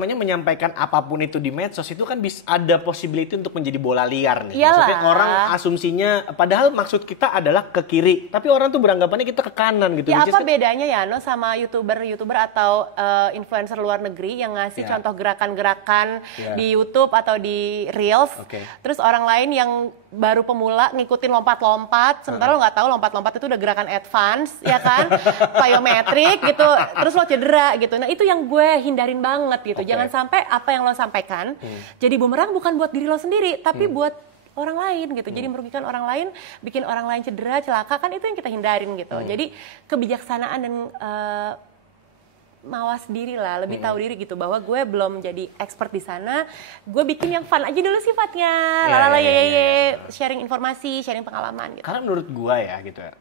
menyampaikan apapun itu di medsos itu kan bisa ada possibility untuk menjadi bola liar nih. Iyalah. Maksudnya orang asumsinya padahal maksud kita adalah ke kiri, tapi orang tuh beranggapannya kita ke kanan gitu. Ya apa bedanya ya no sama youtuber atau influencer luar negeri yang ngasih contoh gerakan-gerakan di YouTube atau di Reels. Terus orang lain yang baru pemula ngikutin lompat-lompat, sementara lo nggak tahu lompat-lompat itu udah gerakan advance, ya kan? Plyometric gitu, terus lo cedera gitu. Nah, itu yang gue hindarin banget gitu. Jangan sampai apa yang lo sampaikan jadi bumerang bukan buat diri lo sendiri, tapi buat orang lain gitu. Jadi merugikan orang lain, bikin orang lain cedera, celaka, kan itu yang kita hindarin gitu. Jadi kebijaksanaan dan mawas diri lah, lebih tahu diri gitu bahwa gue belum jadi expert di sana. Gue bikin yang fun aja dulu sifatnya. Sharing informasi, sharing pengalaman gitu. Karena menurut gue ya gitu ya.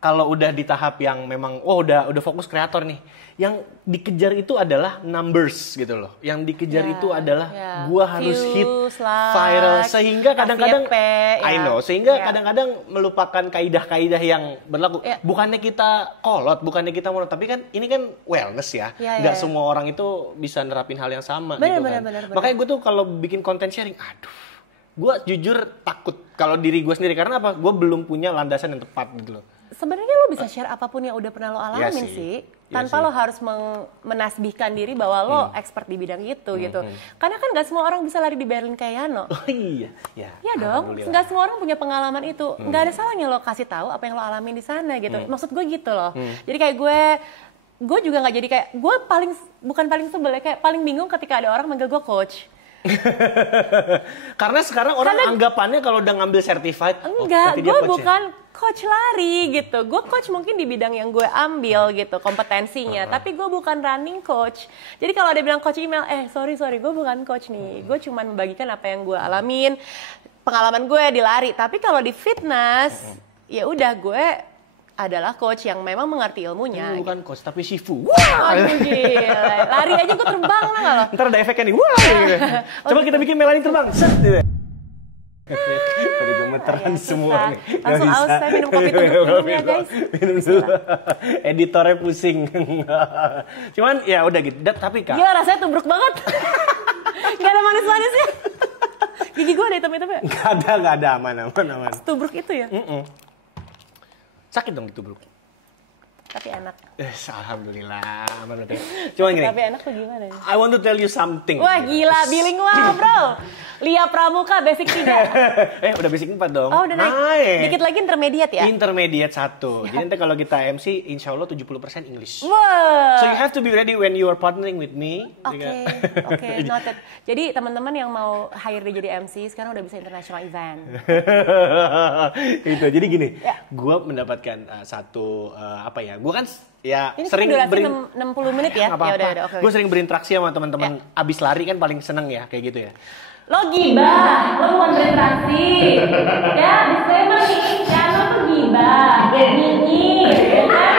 Kalau udah di tahap yang memang udah fokus kreator nih, yang dikejar itu adalah numbers gitu loh. Yang dikejar itu adalah gua harus hit viral, sehingga kadang-kadang kadang-kadang melupakan kaidah-kaidah yang berlaku. Bukannya kita kolot, bukannya kita mono, tapi kan ini kan wellness ya. Nggak semua orang itu bisa nerapin hal yang sama gitu kan. Makanya gue tuh kalau bikin konten sharing, gue jujur takut kalau diri gue sendiri, karena apa? Gue belum punya landasan yang tepat gitu loh. Sebenarnya lo bisa share apapun yang udah pernah lo alamin sih. Tanpa lo harus menasbihkan diri bahwa lo expert di bidang itu gitu. Karena kan gak semua orang bisa lari di Berlin kayak Yano. Oh iya. Iya dong, gak semua orang punya pengalaman itu. Gak ada salahnya lo kasih tahu apa yang lo alamin di sana gitu. Maksud gue gitu loh. Jadi kayak gue juga gak jadi kayak, gue bukan paling sebel ya, kayak paling bingung ketika ada orang manggil gue coach. Karena sekarang orang anggapannya kalau udah ngambil certified, enggak, gue bukan coach lari gitu. Gue coach mungkin di bidang yang gue ambil gitu, kompetensinya. Tapi gue bukan running coach. Jadi kalau ada bilang coach email, sorry, gue bukan coach nih. Gue cuma membagikan apa yang gue alamin, pengalaman gue di lari. Tapi kalau di fitness, ya udah gue adalah coach yang memang mengerti ilmunya. Bukan coach tapi Shifu. Aduh gila. Lari aja gue terbang lah nggak lo? Ntar ada efeknya nih. Wah. Gitu. Coba kita bikin Melanie terbang. Set gitu. Tadi gemeteran semua nih. Langsung aus saya minum kopi tubruk ya guys. Minum dulu. Editornya pusing. Cuman ya udah gitu. Tapi Kak. Gila rasanya tubruk banget. Gak ada manis-manisnya. Gigi gue ada hitam-hitamnya. Gak ada aman. Tubruk itu ya? Sakit dong ditubruk. Tapi enak. Alhamdulillah. Aman udah. Cuman gini. Tapi enak tuh gimana ya? I want to tell you something. Wah gila, bilingual bro. Lia Pramuka basic 3. Udah basic 4 dong. Oh udah naik. Dikit lagi intermediate ya? Intermediate 1. Jadi nanti kalau kita MC, insya Allah 70% English. Wow. So you have to be ready when you are partnering with me. Oke, noted. Jadi teman-teman yang mau hire dia jadi MC, sekarang udah bisa international event. Itu, jadi gini. Gue mendapatkan satu, gue kan ya ini sering durasi 60 menit ya? Ya udah. Okay. Gue sering berinteraksi sama teman-teman abis lari kan paling seneng ya kayak gitu ya. Lo gibah, lo bukan berinteraksi. Ya, disclaimer nih, Yano tuh gibah, nyinyir,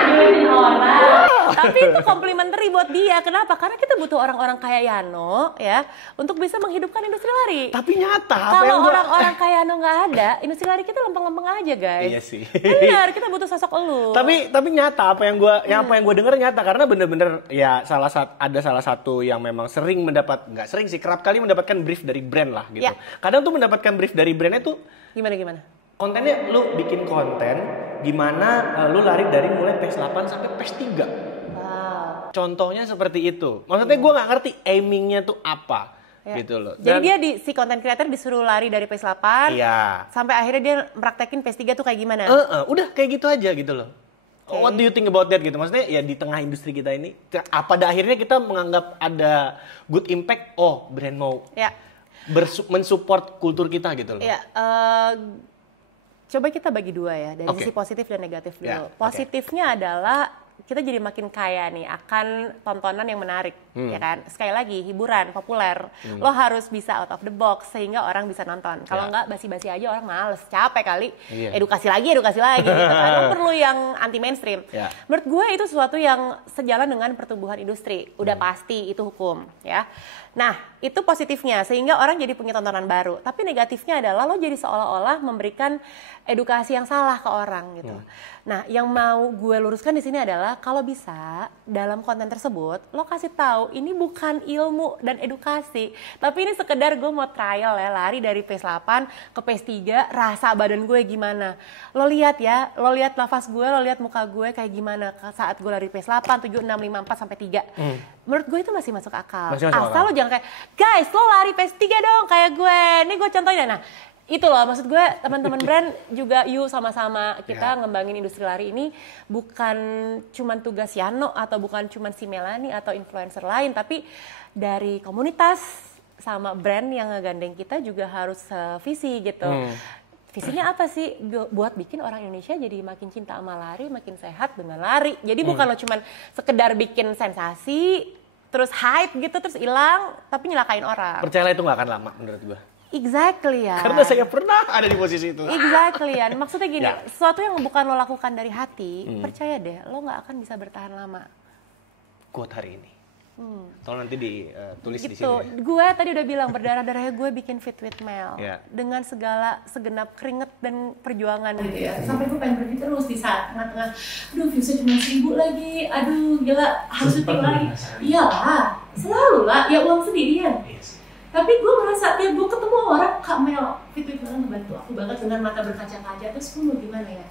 julitin orang. Tapi itu complimentary buat dia. Kenapa? Karena kita butuh orang-orang kayak Yano ya untuk bisa menghidupkan industri lari. Tapi nyata. Kalau orang-orang kayak Yano nggak ada, industri lari kita lempeng-lempeng aja guys. Iya sih. Benar, kita butuh sosok elu. Tapi nyata apa yang gue denger nyata, karena bener-bener ya ada salah satu yang memang sering nggak sering sih, kerap kali mendapatkan brief dari brand lah gitu. Kadang tuh mendapatkan brief dari brandnya tuh gimana? Kontennya lu bikin konten gimana lu lari dari mulai PES 8 sampai PES 3. Contohnya seperti itu. Maksudnya gue nggak ngerti aimingnya tuh apa, gitu loh. Jadi dia si content creator disuruh lari dari PES 8, sampai akhirnya dia mempraktekin PES 3 tuh kayak gimana? Udah kayak gitu aja gitu loh. What do you think about that gitu? Maksudnya ya di tengah industri kita ini, pada akhirnya kita menganggap ada good impact. Brand mau mensupport kultur kita gitu loh. Coba kita bagi dua ya, dari sisi positif dan negatif dulu. Positifnya adalah kita jadi makin kaya nih akan tontonan yang menarik, ya kan? Sekali lagi, hiburan, populer. Lo harus bisa out of the box sehingga orang bisa nonton. Kalau nggak basi-basi aja orang males, capek kali. Edukasi lagi gitu kan. Lo perlu yang anti mainstream. Menurut gue itu sesuatu yang sejalan dengan pertumbuhan industri. Udah pasti itu hukum, ya. Nah, itu positifnya sehingga orang jadi punya tontonan baru. Tapi negatifnya adalah lo jadi seolah-olah memberikan edukasi yang salah ke orang gitu. Nah, yang mau gue luruskan di sini adalah kalau bisa dalam konten tersebut lo kasih tahu ini bukan ilmu dan edukasi, tapi ini sekedar gue mau trial ya, lari dari pace 8 ke pace 3, rasa badan gue gimana. Lo lihat ya, lo lihat nafas gue, lo lihat muka gue kayak gimana saat gue lari pace 8, 7, 6, 5, 4 sampai 3. Menurut gue itu masih masuk akal. Asal lo jangan kayak, guys lo lari pace 3 dong kayak gue. Nih gue contohin. Nah, itu loh maksud gue, teman-teman brand juga yuk sama-sama kita ngembangin industri lari ini bukan cuman tugas Yano atau bukan cuman si Melanie atau influencer lain, tapi dari komunitas sama brand yang ngegandeng kita juga harus visi gitu. Visinya apa sih? Buat bikin orang Indonesia jadi makin cinta sama lari, makin sehat dengan lari. Jadi bukan lo cuman sekedar bikin sensasi, terus hype gitu, terus hilang, tapi nyelakain orang. Percayalah itu nggak akan lama menurut gue. Exactly ya. Karena saya pernah ada di posisi itu. Exactly ya. Maksudnya gini, sesuatu yang bukan lo lakukan dari hati, percaya deh, lo nggak akan bisa bertahan lama. Quote hari ini. Tolong nanti ditulis gitu. di sini. Ya. Gue tadi udah bilang berdarah-darahnya gue bikin Fit with Mel dengan segala segenap keringet dan perjuangan gitu ya. Sampai gue pengen pergi terus di saat tengah-tengah, aduh viewsnya cuma 1000 lagi, aduh gila harus syuting lagi. Iyalah, selalu lah, ya uang sendirian. Tapi gue merasa tiap gue ketemu orang, Kak Mel, Fit with Mel ngebantu aku banget dengan mata berkaca-kaca. Terus gue mau gimana ya?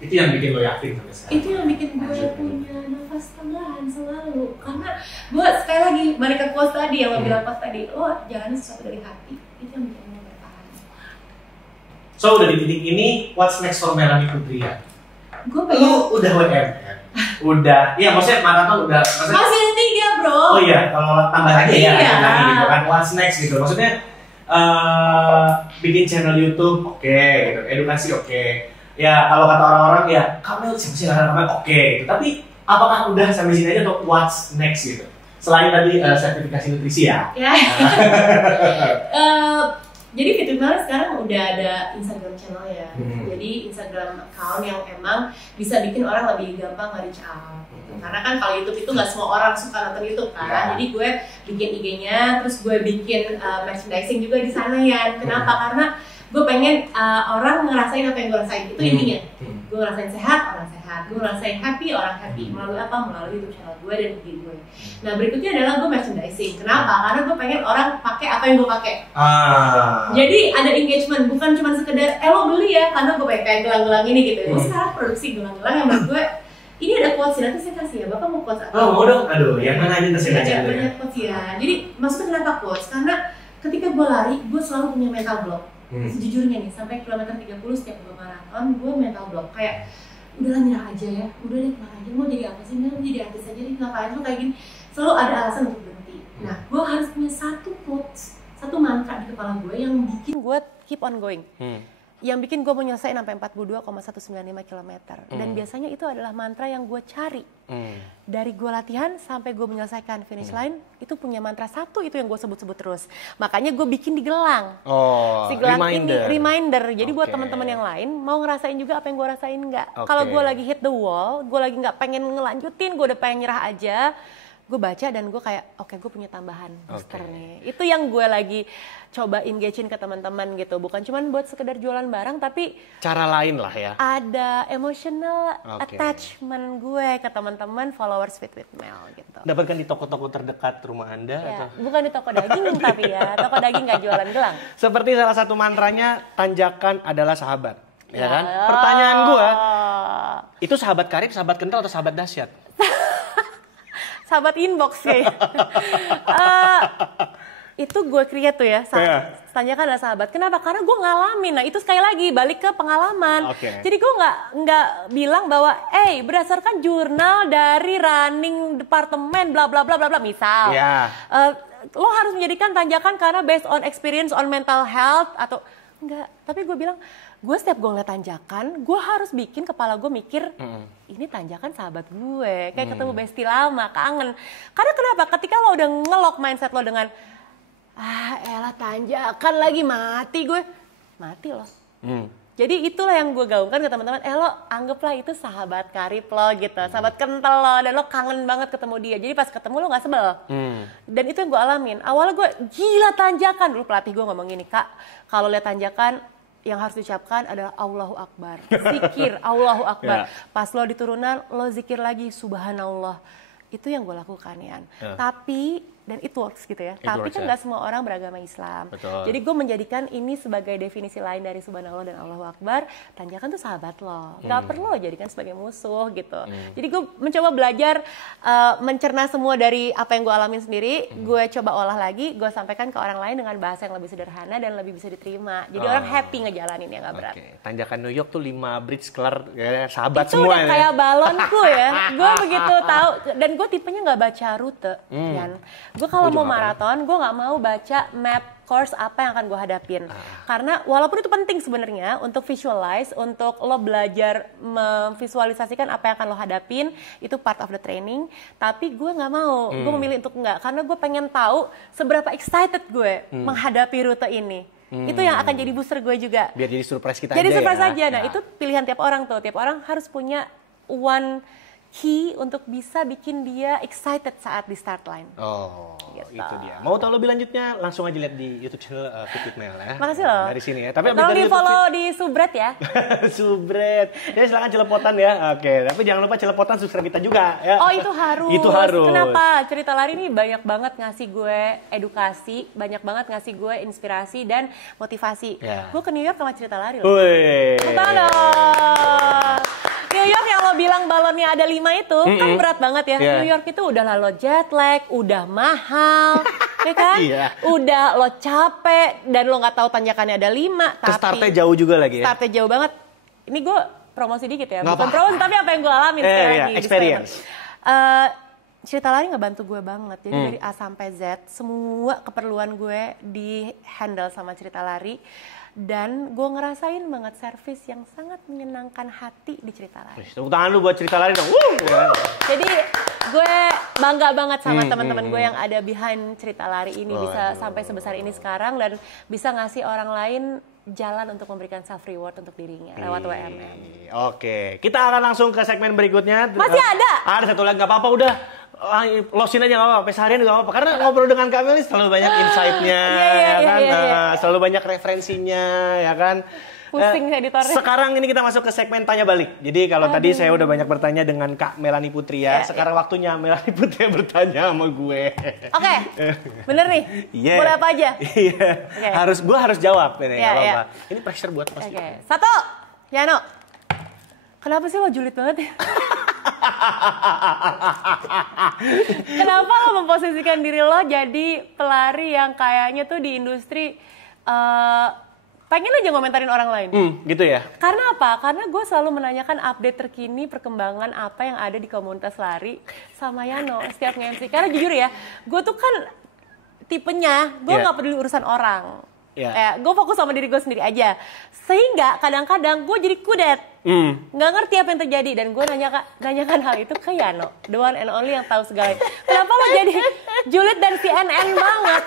Itu yang bikin lo yakin sampai sekarang. Itu yang bikin gue punya nafas tambahan selalu. Karena gue sekali lagi balik ke quotes tadi yang lo bilang pas tadi, lo jalanin sesuatu dari hati. Itu yang bikin lo bertahan. So udah di titik ini, what's next for Melanie Putria? Gue pengen. Lo udah WM kan? Udah. Iya maksudnya maraton udah. Maksudnya, masih ada 3 bro. Oh iya, kalau tambah lagi ya lagi gitu kan. What's next gitu. Maksudnya bikin channel YouTube, oke, gitu. Edukasi oke. Ya kalau kata orang-orang ya kamu siapa sih namanya oke gitu. Tapi apakah udah sampai sini aja atau what's next gitu? Selain tadi sertifikasi nutrisi ya. Jadi Fit with Mel sekarang udah ada Instagram channel ya. Jadi Instagram account yang emang bisa bikin orang lebih gampang nge-reach out. Gitu. Karena kan kalau YouTube itu nggak semua orang suka nonton YouTube kan. Jadi gue bikin IG-nya, terus gue bikin merchandising juga di sana ya. Kenapa? Karena gue pengen orang ngerasain apa yang gue rasain, itu intinya. Gue ngerasain sehat, orang sehat. Gue ngerasain happy, orang happy. Melalui apa? Melalui YouTube channel gue dan IG gue. Nah berikutnya adalah gue merchandising. Kenapa? Karena gue pengen orang pakai apa yang gue pakai. Jadi ada engagement, bukan cuma sekedar lo beli ya karena gue pakai gelang-gelang ini gitu. Gue sekarang produksi gelang-gelang yang menurut gue ini ada quotes nanti saya kasih ya. Bapak mau quotes apa? Oh mau dong, aduh yang mana aja terus ya. Banyak quotes ya. Jadi maksudnya kenapa quotes? Karena ketika gue lari, gue selalu punya mental block. Sejujurnya nih, sampai kilometer 30 setiap gue maraton, gue mental block. Kayak, udahlah nyerah aja ya, udah deh kelar aja, mau jadi apa sih? Mau jadi artis aja deh, ngapain lo kayak gini. Selalu ada alasan untuk berhenti. Nah, gue harus punya satu quotes, satu mantra di kepala gue yang bikin gue keep on going. Yang bikin gue menyelesaikan sampai 42,195 km. Dan biasanya itu adalah mantra yang gue cari. Dari gue latihan sampai gue menyelesaikan finish line, itu punya mantra satu itu yang gue sebut-sebut terus. Makanya gue bikin di gelang. Si gelang ini reminder. Jadi buat teman-teman yang lain mau ngerasain juga apa yang gue rasain nggak. Kalau gue lagi hit the wall, gue lagi nggak pengen ngelanjutin, gue udah pengen nyerah aja. Gue baca dan gue kayak oke, gue punya tambahan booster nih. Itu yang gue lagi coba engage-in ke teman-teman gitu. Bukan cuma buat sekedar jualan barang, tapi cara lain lah ya. Ada emotional attachment gue ke teman-teman followers Fit with Mel gitu. Dapatkan di toko-toko terdekat rumah Anda atau? Bukan di toko daging tapi ya. Toko daging nggak jualan gelang. Seperti salah satu mantranya, tanjakan adalah sahabat. Ya kan? Pertanyaan gue, itu sahabat karib, sahabat kental atau sahabat dahsyat? Sahabat inbox kayak itu gue create tuh ya tanyakan adalah sahabat. Kenapa? Karena gue ngalamin. Nah itu sekali lagi balik ke pengalaman. Jadi gue nggak bilang bahwa berdasarkan jurnal dari running departemen bla bla bla bla bla misal lo harus menjadikan tanjakan karena based on experience on mental health atau Enggak, tapi gue bilang, gue setiap gue ngeliat tanjakan, gue harus bikin kepala gue mikir, ini tanjakan sahabat gue, kayak ketemu bestie lama, kangen. Karena kenapa? Ketika lo udah ngelok mindset lo dengan, elah tanjakan lagi, mati lo. Jadi itulah yang gue gaungkan ke teman-teman, lo anggaplah itu sahabat karib lo gitu, sahabat kental lo, dan lo kangen banget ketemu dia. Jadi pas ketemu lo gak sebel. Dan itu yang gue alamin. Awalnya gue gila tanjakan, dulu pelatih gue ngomong gini, Kak, kalau lihat tanjakan yang harus diucapkan adalah Allahu Akbar. Zikir Allahu Akbar. Pas lo di turunan, lo zikir lagi Subhanallah. Itu yang gue lakukan ya. Tapi dan it works gitu ya. Tapi kan nggak semua orang beragama Islam. Betul. Jadi gue menjadikan ini sebagai definisi lain dari Subhanallah dan Allahu Akbar. Tanjakan tuh sahabat lo. Gak perlu lo jadikan sebagai musuh gitu. Jadi gue mencoba belajar mencerna semua dari apa yang gue alamin sendiri. Gue coba olah lagi. Gue sampaikan ke orang lain dengan bahasa yang lebih sederhana dan lebih bisa diterima. Jadi orang happy ngejalanin ya, nggak berat. Tanjakan New York tuh 5 bridge kelar ya, sahabat itu semua. Itu udah kayak balonku ya. Gue begitu tahu. Dan gue tipenya nggak baca rute. Yan. Gue kalau mau maraton, gue nggak mau baca map course apa yang akan gue hadapin. Karena walaupun itu penting sebenarnya untuk visualize, untuk lo belajar memvisualisasikan apa yang akan lo hadapin, itu part of the training. Tapi gue nggak mau, gue memilih untuk enggak. Karena gue pengen tahu seberapa excited gue menghadapi rute ini. Itu yang akan jadi booster gue juga. Biar jadi surprise kita jadi aja surprise ya. aja. Nah itu pilihan tiap orang tuh. Tiap orang harus punya one key untuk bisa bikin dia excited saat di start line. Oh, gitu. Itu dia. Mau tahu lebih lanjutnya langsung aja lihat di YouTube channel Fit with Mel ya. Makasih loh. Dari sini ya. Tapi tolong di follow di Subret ya. Subret. Ya silakan celepotan ya. Oke, tapi jangan lupa celepotan subscribe kita juga ya. Oh, itu harus. Itu harus. Kenapa? Cerita Lari ini banyak banget ngasih gue edukasi, banyak banget ngasih gue inspirasi dan motivasi. Gue ke New York sama Cerita Lari loh. Wih. Betul. New York yang lo bilang balonnya ada 5 itu kan berat banget ya. New York itu udah lah lo jet lag, udah mahal, ya kan? Udah lo capek dan lo nggak tahu tanjakannya ada 5. Tapi startnya jauh juga lagi ya. Startnya jauh banget. Ini gue promosi dikit ya, bukan promosi tapi apa yang gue alamin sekali lagi. Experience. Cerita Lari ngebantu gue banget. Jadi dari A sampai Z semua keperluan gue di handle sama Cerita Lari. Dan gue ngerasain banget servis yang sangat menyenangkan hati di Cerita Lari. Tepuk tangan lu buat Cerita Lari dong. Jadi gue bangga banget sama teman-teman gue yang ada behind Cerita Lari ini. Bisa sampai sebesar ini sekarang dan bisa ngasih orang lain jalan untuk memberikan self reward untuk dirinya lewat WMM. Oke, kita akan langsung ke segmen berikutnya. Masih ada? Ada satu lagi, nggak apa-apa udah. Losin aja nggak apa-apa, sampai seharian nggak apa-apa. Karena ngobrol dengan Kak Mel selalu banyak insight-nya, selalu banyak referensinya, ya kan. Pusing editornya. Sekarang ini kita masuk ke segmen tanya balik. Jadi kalau tadi saya udah banyak bertanya dengan Kak Melanie Putri ya. Sekarang waktunya Melanie Putri bertanya sama gue. Oke, bener nih. Boleh apa aja? Gue harus jawab ini. Apa. Ini pressure buat pasti. Satu, Yano. Kenapa sih lo julid banget ya? Kenapa lo memposisikan diri lo jadi pelari yang kayaknya tuh di industri pengen aja ngomentarin orang lain? Gitu ya? Karena apa? Karena gue selalu menanyakan update terkini perkembangan apa yang ada di komunitas lari sama Yano setiap nge-MC. Karena jujur ya, gue tuh kan tipenya gue nggak peduli urusan orang. Gue fokus sama diri gue sendiri aja. Sehingga kadang-kadang gue jadi kudet. Nggak ngerti apa yang terjadi. Dan gue nanyakan hal itu ke Yano. The one and only yang tahu segalanya. Kenapa lo jadi julid dan CNN banget?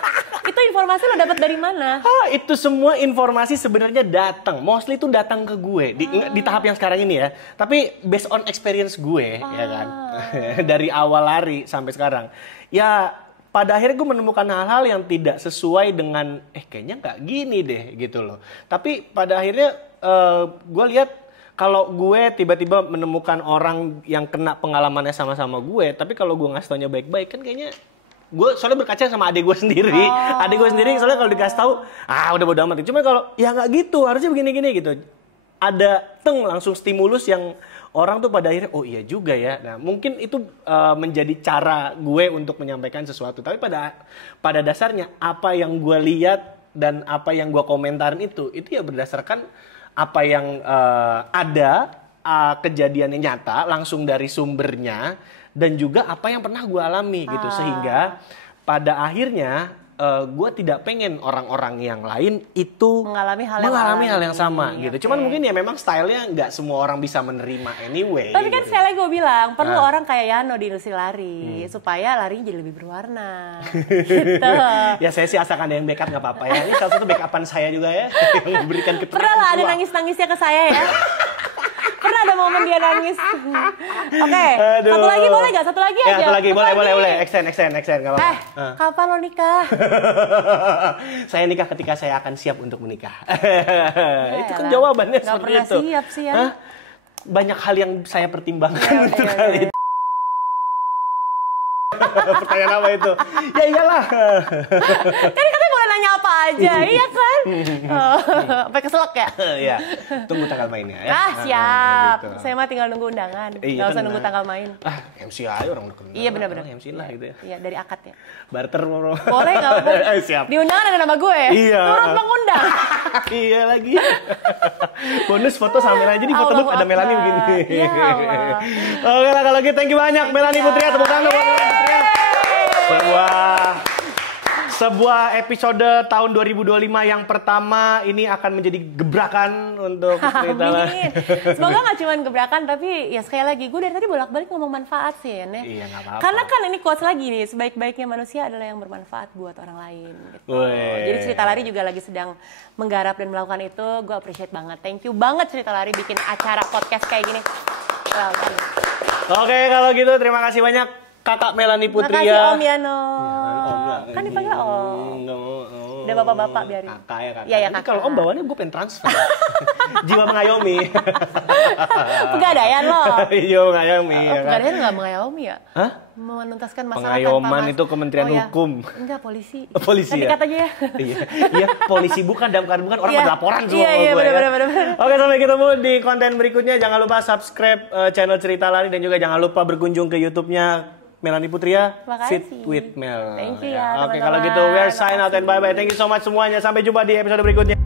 Itu informasi lo dapat dari mana? Itu semua informasi sebenarnya datang. Mostly itu datang ke gue. Di tahap yang sekarang ini ya. Tapi based on experience gue. Ya kan. Dari awal lari sampai sekarang. Ya pada akhirnya gue menemukan hal-hal yang tidak sesuai dengan kayaknya nggak gini deh gitu loh. Tapi pada akhirnya gue lihat kalau gue tiba-tiba menemukan orang yang kena pengalamannya sama-sama gue, tapi kalau gue ngasih taunya baik-baik kan kayaknya gue soalnya berkaca sama adik gue sendiri. Adik gue sendiri soalnya kalau dikasih tahu udah bodo amat. Cuma kalau ya nggak gitu, harusnya begini-gini gitu. Ada langsung stimulus yang orang tuh pada akhirnya, oh iya juga ya. Nah mungkin itu menjadi cara gue untuk menyampaikan sesuatu. Tapi pada dasarnya apa yang gue lihat dan apa yang gue komentarin itu ya berdasarkan apa yang ada kejadiannya nyata langsung dari sumbernya dan juga apa yang pernah gue alami gitu. Sehingga pada akhirnya gue tidak pengen orang-orang yang lain itu mengalami hal yang sama gitu. Oke. Cuman mungkin ya memang stylenya nggak semua orang bisa menerima anyway. Tapi kan gitu. sekali lagi gue bilang, perlu orang kayak Yano di industri lari supaya larinya jadi lebih berwarna. Gitu. Ya saya sih asalkan ada yang backup nggak apa-apa ya. Ini salah satu backupan saya juga ya yang memberikan keterangan. Pernah lah ada tua. nangis-nangisnya ke saya ya. Pernah ada momen dia nangis. Oke, Aduh. satu lagi boleh gak? Satu lagi Ya, aja. satu lagi boleh. Extend nggak apa-apa. Kapan lo nikah? Saya nikah ketika saya akan siap untuk menikah. Itu kan elah. jawabannya Nggak seperti pernah itu. siap sih ya. Hah? Banyak hal yang saya pertimbangkan Ya, untuk ya, hal ya. itu. Pertanyaan apa itu? Ya iyalah. Kan katanya boleh nanya apa aja, iya kan? Sampai keselak ya? Ya, tunggu tanggal mainnya ya. Siap. Gitu. Saya mah tinggal nunggu undangan. Iya, Gak usah tenang. nunggu tanggal main. MC aja orang udah kenal. Iya benar-benar. MC lah gitu ya. Iya dari akad ya. Barter bro. Boleh nggak? Boleh. Siap. Di undangan ada nama gue. Iya. Turut mengundang. Iya lagi. Bonus foto sama Melani. Jadi foto Allahu ada Melani Akbar. begini. Ya Allah. Oke lah kalau gitu thank you banyak Melani Putri. Tepuk tangan buat Melani Putri. Sebuah episode tahun 2025 yang pertama ini akan menjadi gebrakan untuk cerita lah. Amin. Semoga gak cuma gebrakan, tapi ya sekali lagi, gue dari tadi bolak-balik ngomong manfaat sih ya. Iya, nggak apa-apa. Karena kan ini quotes lagi nih, sebaik-baiknya manusia adalah yang bermanfaat buat orang lain. Gitu. Weh. Jadi Cerita Lari juga lagi sedang menggarap dan melakukan itu, gue appreciate banget. Thank you banget Cerita Lari bikin acara podcast kayak gini. Oke kalau gitu terima kasih banyak Kakak Melani Putri Makasih ya. Om Yano. Om lah. Kan dipanggil Om. Nggak. Udah bapak-bapak biarin. Kakak ya kakak. Iya, ya, Ini kakak. kalau Om bawaannya gue pengen transfer. Jiwa mengayomi. Pegadaian lo. Jiwa mengayomi. ya kan? Pegadaian nggak mengayomi ya? Hah? Menuntaskan masalah Pengayoman tanpa itu Kementerian Hukum. Enggak, polisi. Polisi Nanti ya? kata aja ya. Iya, polisi bukan dalam keadaan bukan orang Iya. pada laporan semua Iya, iya, sama gue, ya. bener. Oke, sampai ketemu di konten berikutnya. Jangan lupa subscribe channel Cerita Lari dan juga jangan lupa berkunjung ke YouTube-nya Melani Putri ya. Makasih. Fit with Mel. Thank you ya, Oke, teman-teman. kalau gitu we are sign out and bye bye. Thank you so much semuanya. Sampai jumpa di episode berikutnya.